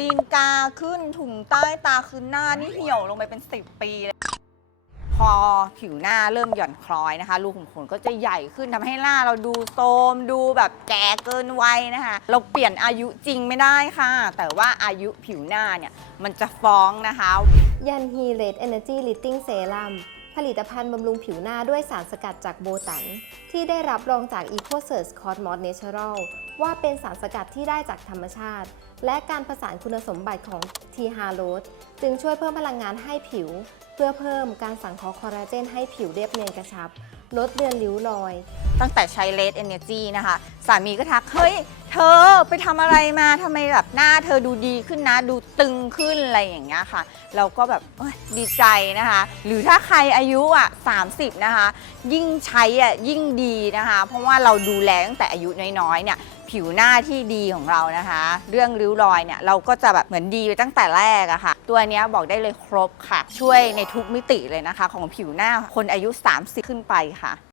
ตีนกาขึ้นถุงใต้ตาคือหน้านี่เหี่ยวลงไปเป็น 10 ปีเลยพอผิวหน้าเริ่มหย่อนคล้อยนะคะ รูขุมขนก็จะใหญ่ขึ้นทำให้หน้าเราดูโทรมดูแบบแก่เกินวัยนะคะ เราเปลี่ยนอายุจริงไม่ได้ค่ะ แต่ว่าอายุผิวหน้าเนี่ย มันจะฟ้องนะคะ ยันฮีเลดเอเนอร์จีลิตติ้งเซรั่ม ผลิตภัณฑ์บำรุงผิวหน้าด้วยสารสกัดจากโบตัน ที่ได้รับรองจาก Eco Search Cosmos Natural ว่าเป็นสารสกัดที่ได้จากธรรมชาติ และการผสานคุณสมบัติของ t h a r o s จึงช่วยเพิ่มพลังงานให้ผิว เพื่อเพิ่มการสังเคราะห์คอลลาเจนให้ผิวเรียบเนียนกระชับ ลดเลือนริ้วรอย ตั้งแต่ใช้เลดเอเนจีนะคะ สามีก็ทัก เฮ้ย เธอไปทำอะไรมาทำไมแบบหน้าเธอดูดีขึ้นนะ ดูตึงขึ้นอะไรอย่างเงี้ยค่ะ เราก็แบบดีใจนะคะ หรือถ้าใครอายุอะ 30 นะคะ ยิ่งใช้อะยิ่งดีนะคะ เพราะว่าเราดูแลตั้งแต่อายุน้อยๆเนี่ยผิวหน้าที่ดีของเรานะคะ เรื่องริ้วรอยเนี่ยเราก็จะแบบเหมือนดีไปตั้งแต่แรกอะค่ะ ตัวนี้บอกได้เลยครบค่ะ ช่วยในทุกมิติเลยนะคะ ของผิวหน้าคนอายุ 30 ขึ้นไปค่ะ